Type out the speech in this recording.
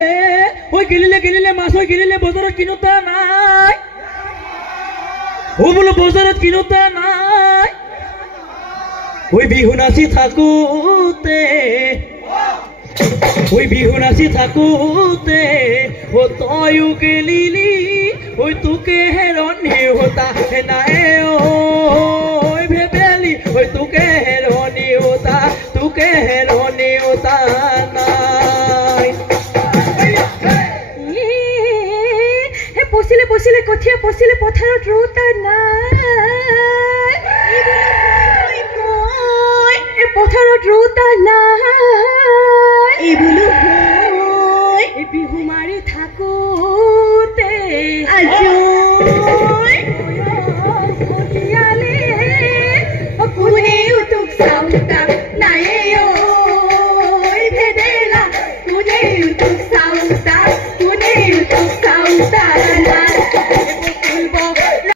ঐ গেলিলে মাছ ঐ গেলিলে বজাৰত কিনোতা নাই ও বোলো বজাৰত কিনোতা নাই ঐ বিহু নাচি থাকোতে ও তয়ো গেলিলি ঐ তোকে হেৰণি হতা নাই ঐ ভেবেলি ঐ তোকে হেৰণি হতা নাই পচিলে কঠিয়া পচিলে পথাৰত ৰোতা নাই পথাৰত ৰোতা নাই বিহু মাৰি থাকোতে কোনেও তোক চাওঁতা নাই ভেদেলা কোনেও তোক চাওঁতা